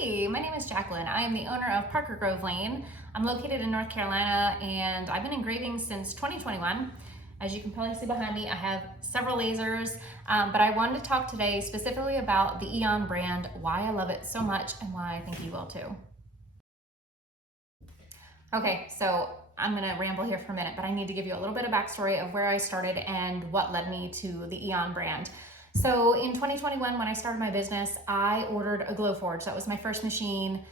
Hey, my name is Jacqueline. I am the owner of Parker Grove Lane. I'm located in North Carolina and I've been engraving since 2021. As you can probably see behind me, I have several lasers, but I wanted to talk today specifically about the Aeon brand, why I love it so much and why I think you will too. Okay, so I'm gonna ramble here for a minute, but I need to give you a little bit of backstory of where I started and what led me to the Aeon brand. So in 2021, when I started my business, I ordered a Glowforge. That was my first machine.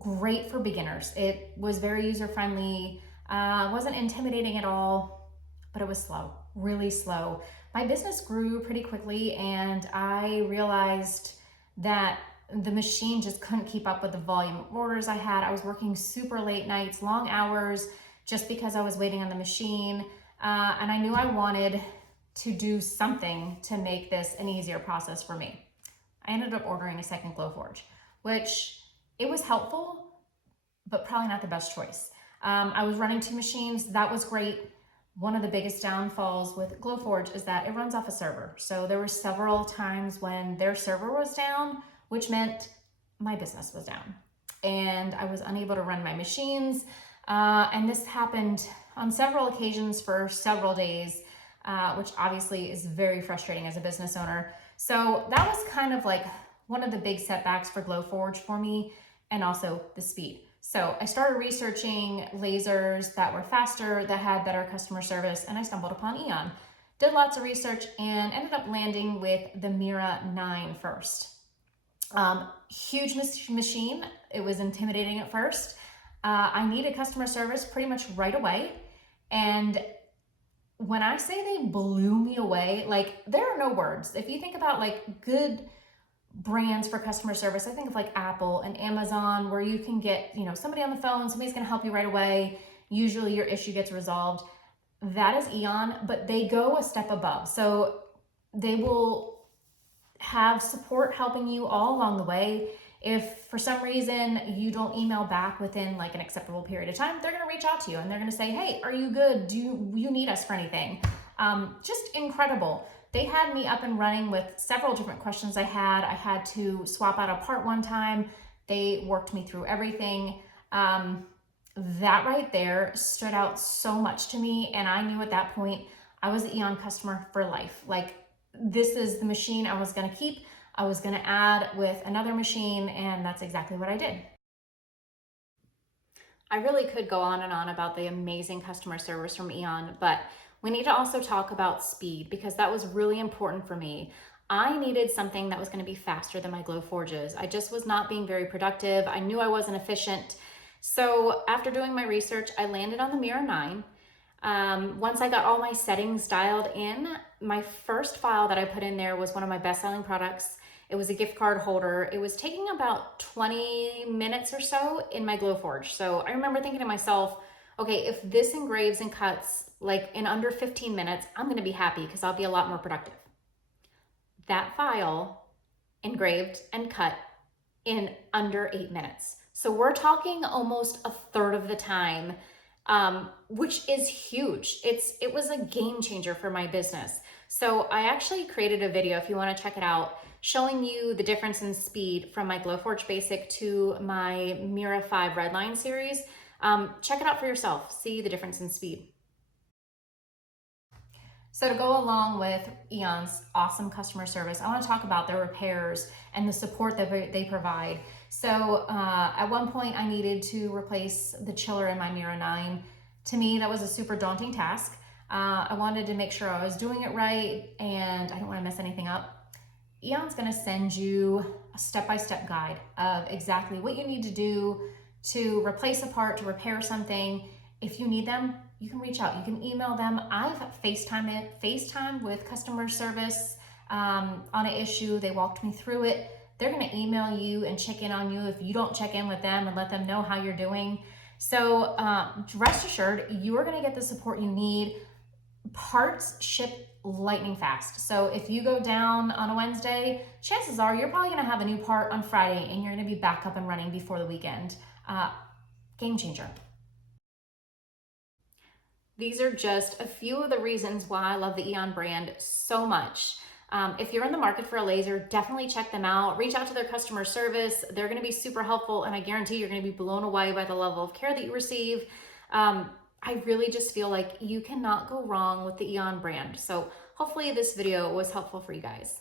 Great for beginners. It was very user-friendly, wasn't intimidating at all, but it was slow, really slow. My business grew pretty quickly and I realized that the machine just couldn't keep up with the volume of orders I had. I was working super late nights, long hours, just because I was waiting on the machine. And I knew I wanted to do something to make this an easier process for me. I ended up ordering a second Glowforge, which it was helpful, but probably not the best choice. I was running two machines. That was great. One of the biggest downfalls with Glowforge is that it runs off a server. So there were several times when their server was down, which meant my business was down and I was unable to run my machines. And this happened on several occasions for several days, which obviously is very frustrating as a business owner. So that was kind of like one of the big setbacks for Glowforge for me, and also the speed. So I started researching lasers that were faster, that had better customer service, and I stumbled upon Aeon. Did lots of research and ended up landing with the Mira 9 first. Huge machine. It was intimidating at first. I needed customer service pretty much right away. And when I say they blew me away, like there are no words. If you think about like good brands for customer service, I think of like Apple and Amazon, where you can get, somebody on the phone, somebody's going to help you right away. Usually your issue gets resolved. That is Aeon, but they go a step above. So they will have support helping you all along the way. If for some reason you don't email back within like an acceptable period of time, they're going to reach out to you and they're going to say, hey, are you good? Do you need us for anything? Just incredible. They had me up and running with several different questions I had to swap out a part one time. They worked me through everything. That right there stood out so much to me. And I knew at that point I was an Aeon customer for life. Like, this is the machine I was going to keep. I was going to add with another machine, and that's exactly what I did. I really could go on and on about the amazing customer service from Aeon, but we need to also talk about speed because that was really important for me. I needed something that was going to be faster than my Glowforges. I just was not being very productive. I knew I wasn't efficient. So after doing my research, I landed on the Mira 9. Once I got all my settings dialed in, my first file that I put in there was one of my best-selling products. It was a gift card holder. It was taking about 20 minutes or so in my Glowforge. So I remember thinking to myself, okay, if this engraves and cuts like in under 15 minutes, I'm going to be happy because I'll be a lot more productive. That file engraved and cut in under 8 minutes. So we're talking almost a third of the time, which is huge. It was a game changer for my business. So I actually created a video, if you want to check it out, showing you the difference in speed from my Glowforge Basic to my Mira 5 Redline series. Check it out for yourself. See the difference in speed. So to go along with Aeon's awesome customer service, I want to talk about their repairs and the support that they provide. So at one point I needed to replace the chiller in my Mira 9. To me, that was a super daunting task. I wanted to make sure I was doing it right and I don't want to mess anything up. Aeon's going to send you a step-by-step guide of exactly what you need to do to replace a part, to repair something. If you need them, you can reach out. You can email them. I've FaceTime with customer service on an issue. They walked me through it. They're going to email you and check in on you if you don't check in with them and let them know how you're doing. So rest assured, you are going to get the support you need. Parts ship lightning fast. So if you go down on a Wednesday, chances are you're probably going to have a new part on Friday and you're going to be back up and running before the weekend. Game changer. These are just a few of the reasons why I love the Aeon brand so much. If you're in the market for a laser, definitely check them out. Reach out to their customer service. They're going to be super helpful, and I guarantee you're going to be blown away by the level of care that you receive. I really just feel like you cannot go wrong with the Aeon brand. So hopefully this video was helpful for you guys.